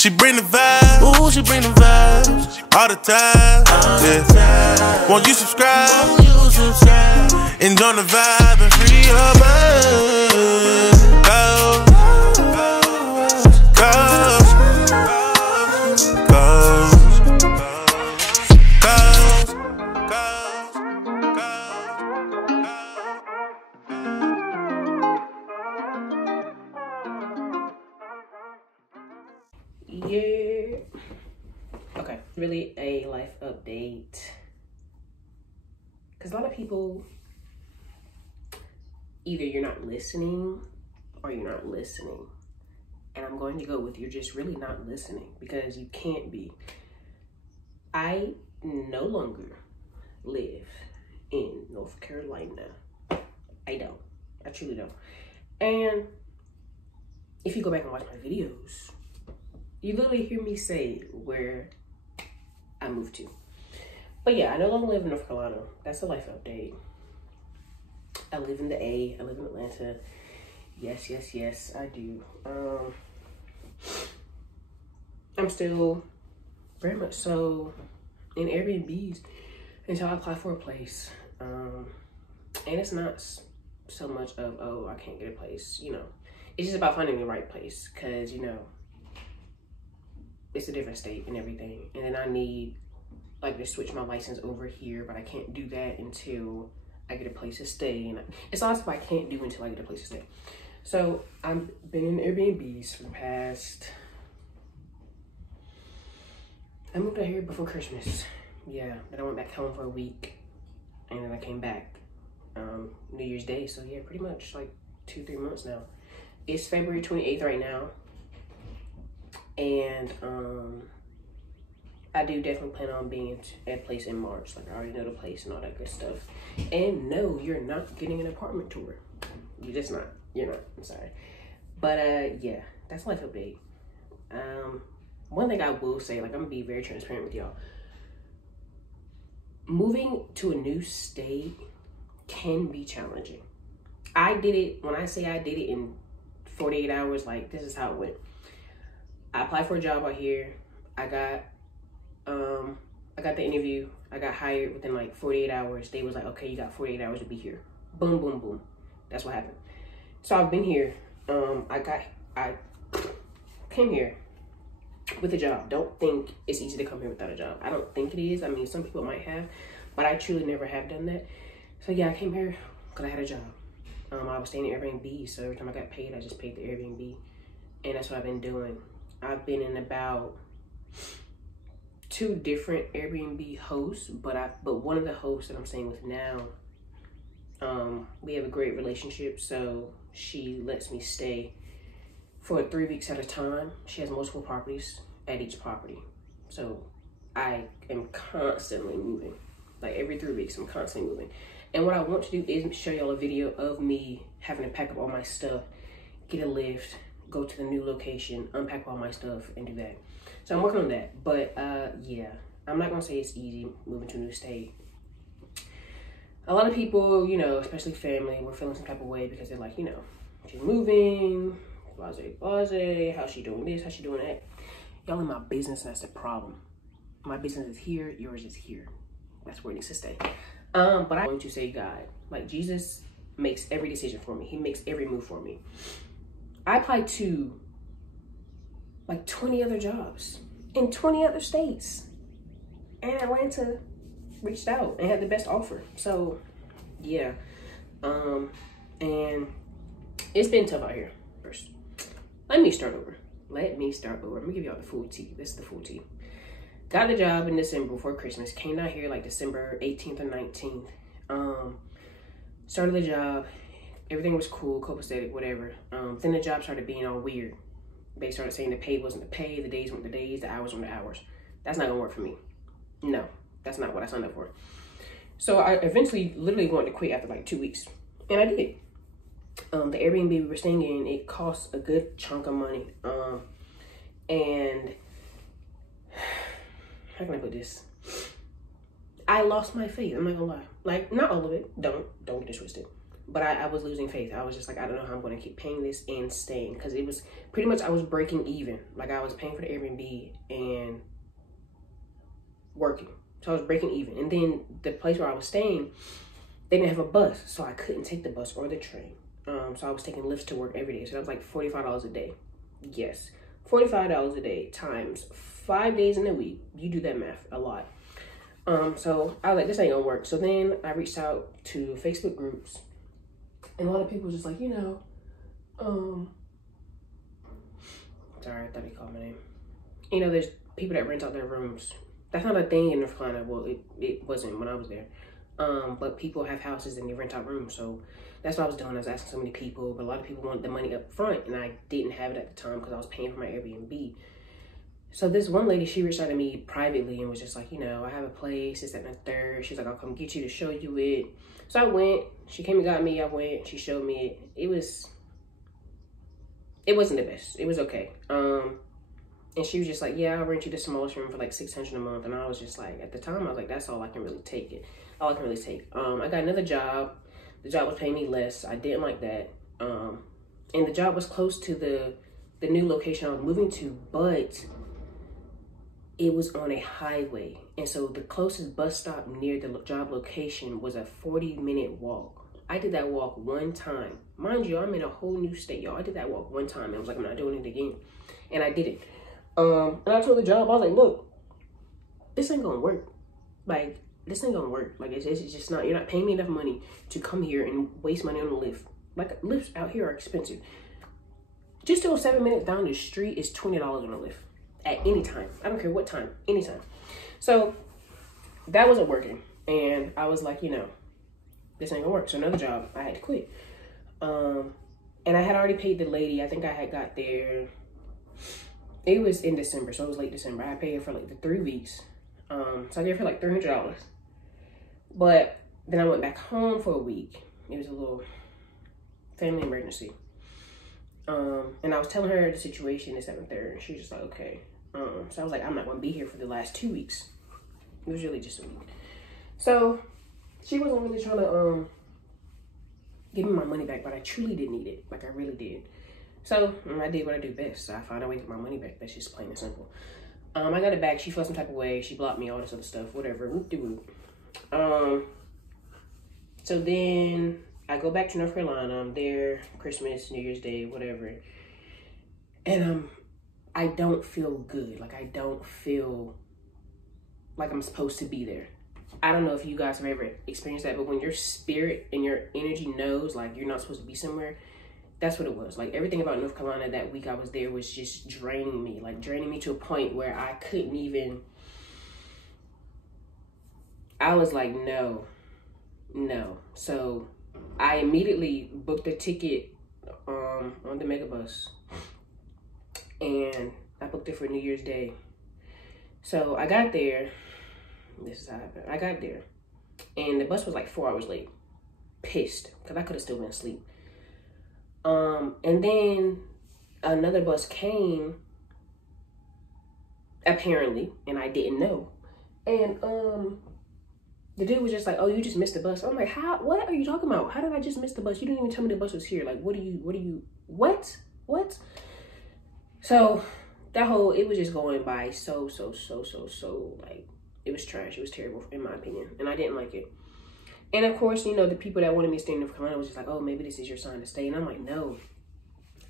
She bring the vibes. Ooh, she bring the vibes. All the time. Yeah. Won't you subscribe? And join the vibe and free your mind. Go. Yeah. Okay, really a life update. Because a lot of people, either you're not listening or you're not listening. And I'm going to go with you're just really not listening because you can't be. I no longer live in North Carolina. I don't. I truly don't. And if you go back and watch my videos, you literally hear me say where I moved to. But yeah, I no longer live in North Carolina. That's a life update. I live in the A. I live in Atlanta. Yes, yes, yes, I do. I'm still very much so in Airbnbs until I apply for a place. And it's not so much of, oh, I can't get a place, you know. It's just about finding the right place because, you know, it's a different state and everything. And then I need like to switch my license over here, but I can't do that until I get a place to stay. And it's also I can't do until I get a place to stay. So I've been in Airbnbs for the past, I moved out here before Christmas. Yeah, then I went back home for a week and then I came back New Year's Day. So yeah, pretty much like 2-3 months now. It's February 28th right now. And I do definitely plan on being at a place in March. Like I already know the place and all that good stuff. And no, you're not getting an apartment tour. You're just not. You're not. I'm sorry. But yeah, that's life update. One thing I will say, like I'm gonna be very transparent with y'all. Moving to a new state can be challenging. I did it, when I say I did it in 48 hours, like this is how it went. I applied for a job out here. I got the interview. I got hired within like 48 hours. They was like, okay, you got 48 hours to be here. Boom, boom, boom. That's what happened. So I've been here. I came here with a job. Don't think it's easy to come here without a job. I don't think it is. I mean, some people might have, but I truly never have done that. So yeah, I came here because I had a job. I was staying in Airbnb, so every time I got paid, I just paid the Airbnb. And that's what I've been doing. I've been in about 2 different Airbnb hosts, but one of the hosts that I'm staying with now, we have a great relationship, so she lets me stay for 3 weeks at a time. She has multiple properties at each property, so I am constantly moving. Like every 3 weeks, I'm constantly moving. And what I want to do is show y'all a video of me having to pack up all my stuff, get a lift, go to the new location, unpack all my stuff, and do that. So I'm working on that. But yeah, I'm not gonna say it's easy moving to a new state. A lot of people, you know, especially family, were feeling some type of way because they're like, you know, she's moving, blase, blase, how's she doing this, how's she doing that? Y'all in my business, that's the problem. My business is here, yours is here. That's where it needs to stay. But I'm going to say God. Like Jesus makes every decision for me. He makes every move for me. I applied to like 20 other jobs in 20 other states. And Atlanta reached out and had the best offer. So yeah. And it's been tough out here. First, let me start over. Let me give y'all the full tea. This is the full tea. Got the job in December before Christmas. Came out here like December 18th or 19th. Started the job. Everything was cool, copacetic, whatever. Then the job started being all weird. They started saying the pay wasn't the pay, the days weren't the days, the hours weren't the hours. That's not gonna work for me. No, that's not what I signed up for. So I eventually literally wanted to quit after like 2 weeks. And I did. The Airbnb we were staying in, it cost a good chunk of money. And how can I put this? I lost my faith, I'm not gonna lie. Like, not all of it, don't get it twisted. but I was losing faith. I was just like, I don't know how I'm going to keep paying this and staying, because it was pretty much, I was breaking even. Like, I was paying for the Airbnb and working. So I was breaking even. And then the place where I was staying, they didn't have a bus, so I couldn't take the bus or the train. So I was taking lifts to work every day. So that was like $45 a day. Yes, $45 a day times 5 days in a week. You do that math, a lot. So I was like, this ain't gonna work. So then I reached out to Facebook groups, and a lot of people were just like, you know, sorry, I thought he called my name. You know, there's people that rent out their rooms. That's not a thing in North Carolina. Well, it wasn't when I was there. But people have houses and they rent out rooms. So that's what I was doing. I was asking so many people, but a lot of people wanted the money up front, and I didn't have it at the time because I was paying for my Airbnb. So this one lady, she reached out to me privately and was just like, you know, I have a place, it's at the third. She's like, I'll come get you to show you it. So I went. She came and got me. I went. She showed me it. It wasn't the best. It was okay. And she was just like, yeah, I'll rent you the smallest room for like $600 a month. And I was just like, at the time, I was like, that's all I can really take it. All I can really take. I got another job. The job was paying me less. I didn't like that. And the job was close to the new location I was moving to, but it was on a highway. And so the closest bus stop near the job location was a 40-minute walk. I did that walk one time. Mind you, I'm in a whole new state, y'all. I did that walk one time and I was like, I'm not doing it again. And I did it. And I told the job, I was like, look, this ain't gonna work. Like, this ain't gonna work. Like, it's just not, you're not paying me enough money to come here and waste money on a lift. Like, lifts out here are expensive. Just to go 7 minutes down the street is $20 on a lift. At any time. I don't care what time. Anytime. So that wasn't working. And I was like, you know, this ain't gonna work. So another job, I had to quit. And I had already paid the lady. I think I had got there. It was in December, so it was late December. I paid her for like the 3 weeks. So I gave her like $300. But then I went back home for a week. It was a little family emergency. And I was telling her the situation, this, that, and third. And she was just like, okay. So I was like, I'm not going to be here for the last 2 weeks. It was really just a week. So she wasn't really trying to give me my money back, but I truly did need it. Like, I really did. So I did what I do best. So I found a way to get my money back. That's just plain and simple. I got it back. She felt some type of way. She blocked me, all this other stuff, whatever. Whoop-de-whoop. So then I go back to North Carolina. I'm there, Christmas, New Year's Day, whatever. And I don't feel good. Like, I don't feel like I'm supposed to be there. I don't know if you guys have ever experienced that, but when your spirit and your energy knows, like, you're not supposed to be somewhere, that's what it was. Like, everything about North Carolina that week I was there was just draining me. Like, draining me to a point where I couldn't even... I was like, no. So I immediately booked a ticket on the Megabus. And I booked it for New Year's Day. So I got there. This is how it happened. I got there. And the bus was like 4 hours late. Pissed. Because I could have still been asleep. And then another bus came, apparently, and I didn't know. And the dude was just like, oh, you just missed the bus. I'm like, what are you talking about? How did I just miss the bus? You didn't even tell me the bus was here. Like, what? So that whole, it was just going by so, like, it was trash. It was terrible, in my opinion. And I didn't like it. And of course, you know, the people that wanted me to stay in North Carolina was just like, oh, maybe this is your sign to stay. And I'm like, no.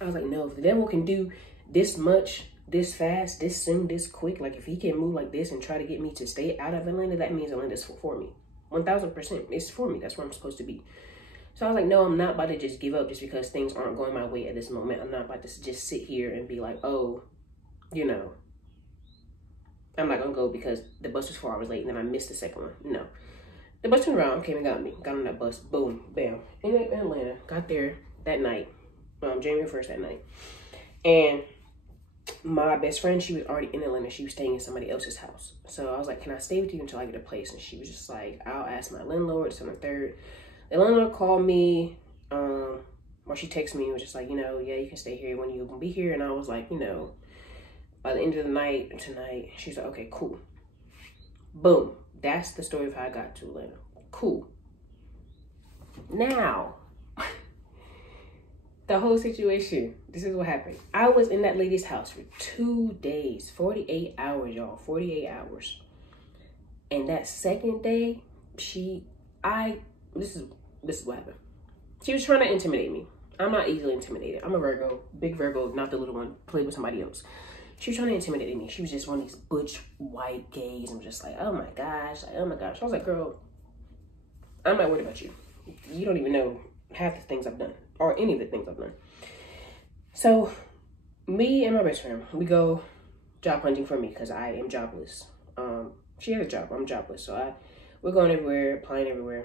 I was like, no, if the devil can do this much, this fast, this soon, this quick, like if he can move like this and try to get me to stay out of Atlanta, that means Atlanta's for me. 1000%. It's for me. That's where I'm supposed to be. So I was like, no, I'm not about to just give up just because things aren't going my way at this moment. I'm not about to just sit here and be like, oh, you know, I'm not going to go because the bus was 4 hours late and then I missed the second one. No. The bus turned around, came and got me. Got on that bus, boom, bam. In Atlanta, got there that night, January 1st that night. And my best friend, she was already in Atlanta. She was staying in somebody else's house. So I was like, can I stay with you until I get a place? And she was just like, I'll ask my landlord, it's on the third. The landlord called me, or she texted me and was just like, you know, yeah, you can stay here when you're going to be here. And I was like, you know, by the end of the night, tonight, she's like, okay, cool. Boom. That's the story of how I got to Atlanta. Cool. Now, the whole situation, this is what happened. I was in that lady's house for 2 days, 48 hours, y'all, 48 hours. And that second day, this is what happened. She was trying to intimidate me. I'm not easily intimidated. I'm a Virgo, big Virgo, not the little one, played with somebody else. She was trying to intimidate me. She was just one of these butch white gays. I'm just like, oh my gosh, like, oh my gosh. I was like, girl, I'm not worried about you. You don't even know half the things I've done, or any of the things I've done. So me and my best friend, we go job hunting for me because I am jobless. She has a job, I'm jobless. So we're going everywhere, applying everywhere.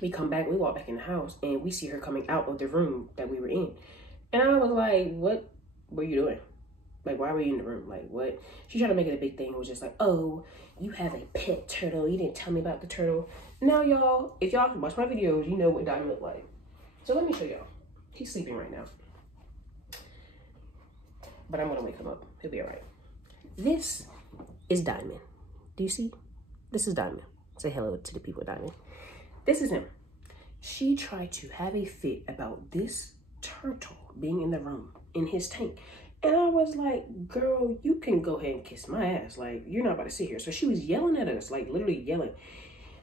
We come back, we walk back in the house, and we see her coming out of the room that we were in. And I was like, what were you doing? Like, why were you in the room? Like, what? She tried to make it a big thing. It was just like, oh, you have a pet turtle. You didn't tell me about the turtle. Now, y'all, if y'all watch my videos, you know what Diamond looked like. So let me show y'all. He's sleeping right now. But I'm going to wake him up. He'll be all right. This is Diamond. Do you see? This is Diamond. Say hello to the people, Diamond. This is him. She tried to have a fit about this turtle being in the room, in his tank. And I was like, girl, you can go ahead and kiss my ass. Like, you're not about to sit here. So she was yelling at us, like literally yelling.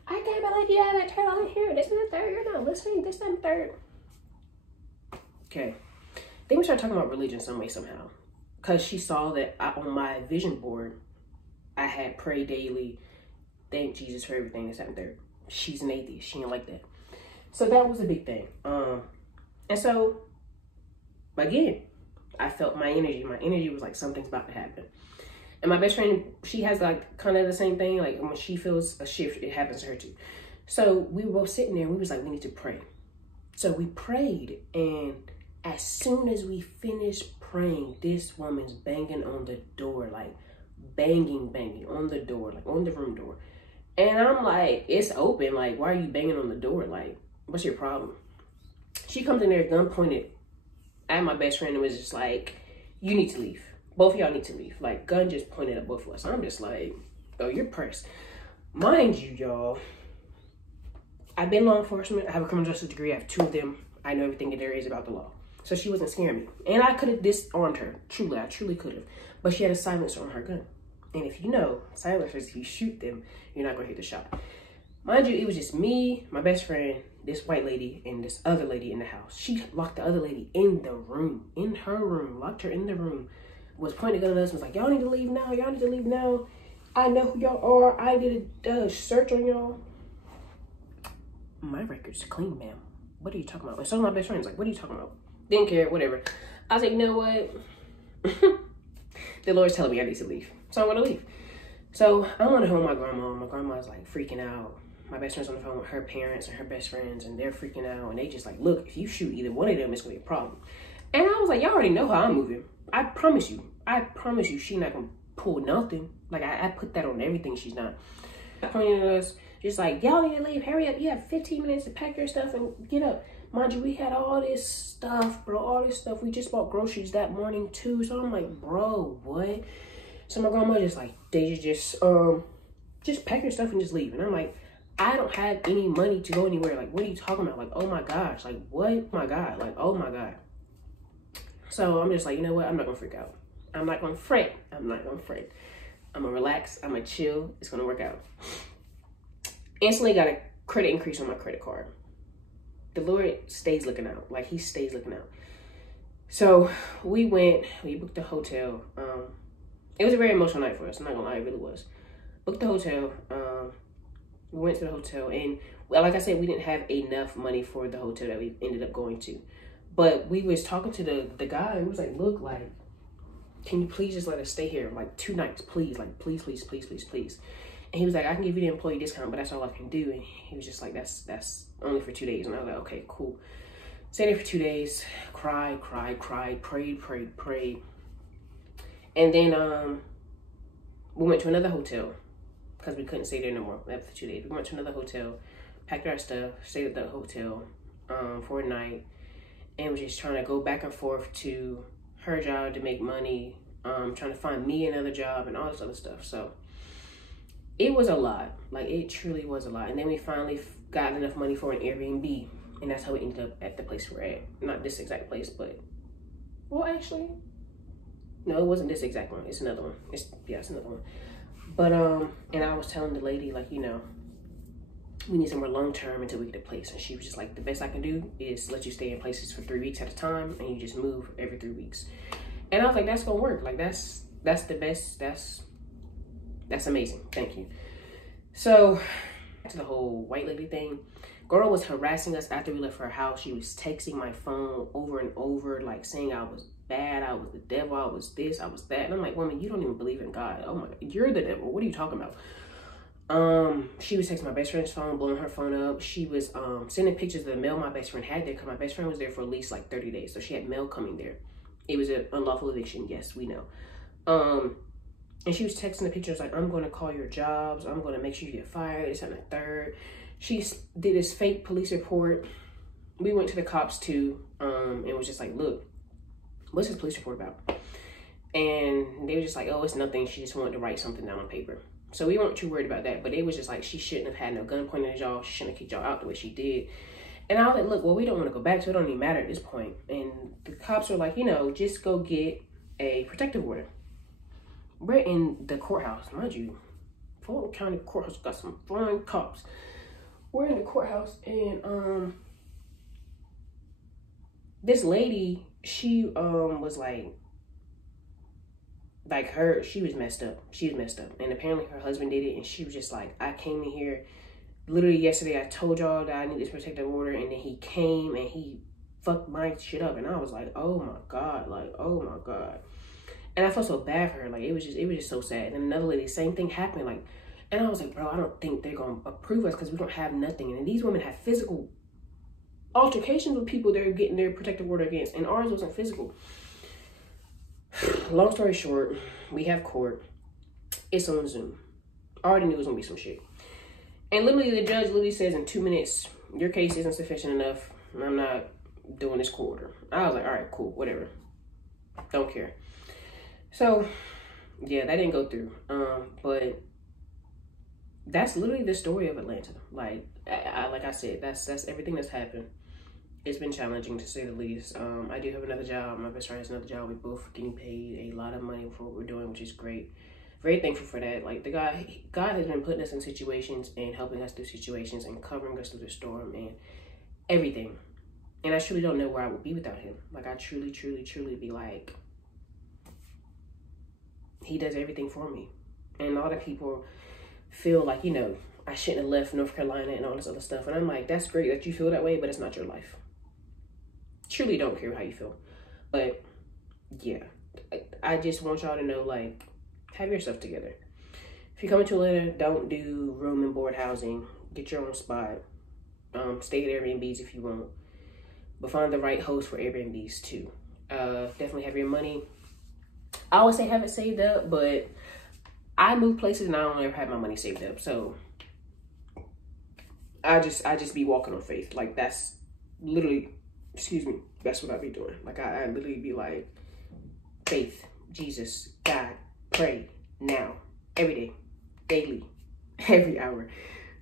I can't believe you have that turtle in here. This and the third. You're not listening. This and the third. Okay. Then we started talking about religion some way, somehow. Because she saw that on my vision board, I had pray daily, thank Jesus for everything, this and the third. She's an atheist. She didn't like that. So that was a big thing. And so, again, I felt my energy. My energy was like, something's about to happen. And my best friend, she has like kind of the same thing. Like when she feels a shift, it happens to her too. So we were both sitting there and we was like, we need to pray. So we prayed. And as soon as we finished praying, this woman's banging on the door, like banging on the door, like on the room door. And I'm like, it's open. Like, why are you banging on the door? Like, what's your problem? She comes in there, gun pointed at my best friend, and was just like, you need to leave. Both of y'all need to leave. Like, gun just pointed at both of us. I'm just like, oh, you're pressed. Mind you, y'all, I've been law enforcement. I have a criminal justice degree. I have 2 of them. I know everything there is about the law. So she wasn't scaring me. And I could have disarmed her. Truly, I truly could have. But she had a silencer on her gun. And if you know, silencers, if you shoot them, you're not going to hit the shot. Mind you, it was just me, my best friend, this white lady, and this other lady in the house. She locked the other lady in the room, in her room, locked her in the room, was pointing a gun at us, was like, y'all need to leave now, y'all need to leave now. I know who y'all are. I did a search on y'all. My record's clean, ma'am. What are you talking about? And so my best friend's like, what are you talking about? Didn't care, whatever. I was like, you know what? The Lord's telling me I need to leave. So I'm going to leave. So I'm on the phone with my grandma. My grandma's like freaking out. My best friend's on the phone with her parents and her best friends, and they're freaking out. And they just like, look, if you shoot either one of them, it's going to be a problem. And I was like, y'all already know how I'm moving. I promise you, she's not going to pull nothing. Like, I put that on everything. She's not. Pointing at us, just like, y'all need to leave. Hurry up. You have 15 minutes to pack your stuff and get up. Mind you, we had all this stuff, bro. All this stuff. We just bought groceries that morning, too. So I'm like, bro, what? So my grandma just like, they just pack your stuff and just leave. And I'm like, I don't have any money to go anywhere. Like, what are you talking about? Like, oh my gosh. Like, what? Oh my God. Like, oh my God. So I'm just like, you know what? I'm not going to freak out. I'm not going to fret. I'm not going to fret. I'm going to relax. I'm going to chill. It's going to work out. Instantly got a credit increase on my credit card. The Lord stays looking out. Like, he stays looking out. So we booked a hotel. It was a very emotional night for us. I'm not gonna lie, it really was. Booked the hotel. We went to the hotel, and well, like I said, we didn't have enough money for the hotel that we ended up going to. But we was talking to the guy, and he was like, look, like, can you please just let us stay here like 2 nights, please? Like, please, please, please, please, please. And he was like, I can give you the employee discount, but that's all I can do. And he was just like, that's only for 2 days. And I was like, okay, cool. Stayed there for 2 days, cried, prayed. And then we went to another hotel because we couldn't stay there no more after 2 days. We went to another hotel, packed our stuff, stayed at the hotel for a night, and was just trying to go back and forth to her job to make money, trying to find me another job and all this other stuff. So it was a lot. Like, it truly was a lot. And then we finally got enough money for an Airbnb. And that's how we ended up at the place we're at. Not this exact place, but, well, actually, no, it wasn't this exact one. It's another one. It's another one. But, and I was telling the lady, like, you know, we need somewhere long-term until we get a place. And she was just like, the best I can do is let you stay in places for 3 weeks at a time, and you just move every 3 weeks. And I was like, that's gonna work. Like, that's the best. That's amazing. Thank you. So, to the whole white lady thing, girl was harassing us after we left her house. She was texting my phone over and over, like saying I was bad, I was the devil, I was this, I was that. And I'm like, woman, you don't even believe in God. Oh my God, you're the devil. What are you talking about? She was texting my best friend's phone, blowing her phone up. She was sending pictures of the mail my best friend had there, because my best friend was there for at least like 30 days. So she had mail coming there. It was an unlawful eviction. Yes, we know. And she was texting the pictures like, I'm going to call your jobs. I'm going to make sure you get fired. This and the third. She did this fake police report. We went to the cops too. And was just like, look, what's this police report about? And they were just like, oh, it's nothing. She just wanted to write something down on paper. So we weren't too worried about that. But it was just like, she shouldn't have had no gun pointed at y'all. She shouldn't have kicked y'all out the way she did. And I was like, look, well, we don't want to go back, so it don't even matter at this point. And the cops were like, you know, just go get a protective order. We're in the courthouse, mind you. Fulton County Courthouse got some flying cops. We're in the courthouse, and this lady, she was like she was messed up. She was messed up, and apparently her husband did it. And she was just like, I came in here literally yesterday. I told y'all that I need this protective order, and then he came and he fucked my shit up. And I was like, oh my God, like, oh my God. And I felt so bad for her. Like, it was just so sad. And another lady, same thing happened. Like, and I was like, bro, I don't think they're going to approve us because we don't have nothing. And these women have physical altercations with people they're getting their protective order against. And ours wasn't physical. Long story short, we have court. It's on Zoom. I already knew it was going to be some shit. And literally, the judge literally says in 2 minutes, your case isn't sufficient enough. And I'm not doing this court order. I was like, all right, cool, whatever. Don't care. So, yeah, that didn't go through. But that's literally the story of Atlanta. Like, like I said, that's everything that's happened. It's been challenging, to say the least. I do have another job. My best friend has another job. We're both getting paid a lot of money for what we're doing, which is great. Very thankful for that. Like, God has been putting us in situations and helping us through situations and covering us through the storm and everything. And I truly don't know where I would be without him. Like, I truly, truly, truly be like, he does everything for me. And a lot of people feel like, you know, I shouldn't have left North Carolina and all this other stuff. And I'm like, that's great that you feel that way, but it's not your life. Truly don't care how you feel. But yeah, I just want y'all to know, like, have yourself together. If you come to Atlanta, don't do room and board housing. Get your own spot. Stay at Airbnbs if you want. But find the right host for Airbnbs too. Definitely have your money. I always say have it saved up, but I move places and I don't ever have my money saved up. So I just be walking on faith. Like, that's literally, excuse me, that's what I be doing. Like, I literally be like, faith, Jesus, God, pray now, every day, daily, every hour,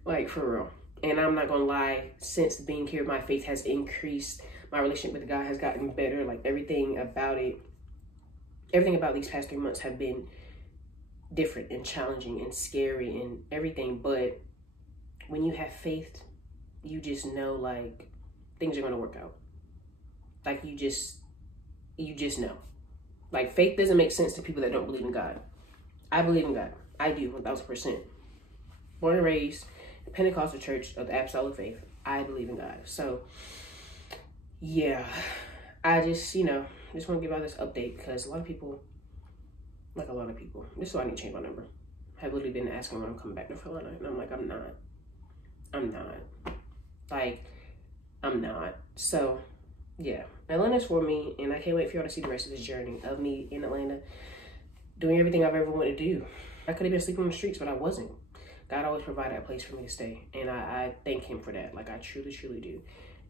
like, for real. And I'm not gonna lie, since being here, my faith has increased. My relationship with God has gotten better. Like, everything about these past 3 months have been different and challenging and scary and everything. But when you have faith, you just know, like, things are going to work out. Like, you just know. Like, faith doesn't make sense to people that don't believe in God. I believe in God. I do, 1000%. Born and raised in Pentecostal church of the apostolic faith. I believe in God. So, yeah, I just, just want to give out this update because a lot of people, this is why I need to change my number, have literally been asking when I'm coming back to North Carolina. And I'm like, I'm not. So, yeah, Atlanta's for me, and I can't wait for y'all to see the rest of this journey of me in Atlanta, doing everything I've ever wanted to do. I could have been sleeping on the streets, but I wasn't. God always provided a place for me to stay, and I thank him for that. Like, I truly, truly do.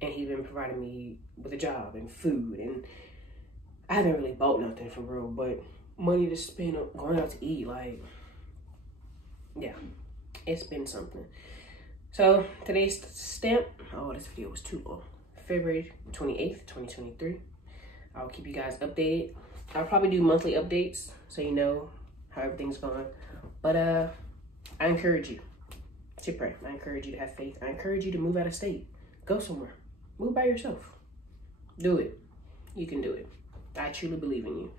And he's been providing me with a job and food, and I haven't really bought nothing for real, but money to spend on going out to eat, like, yeah, it's been something. So today's stamp, oh, this video was too long. February 28th, 2023. I'll keep you guys updated. I'll probably do monthly updates so you know how everything's going. But I encourage you to pray. I encourage you to have faith. I encourage you to move out of state. Go somewhere. Move by yourself. Do it. You can do it. I truly believe in you.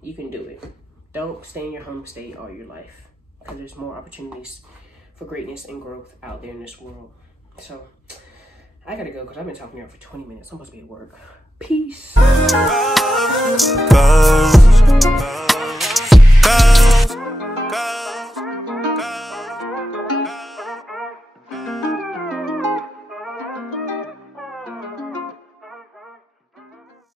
You can do it. Don't stay in your home state all your life, because there's more opportunities for greatness and growth out there in this world. So I gotta go because I've been talking here for 20 minutes. I'm supposed to be at work. Peace.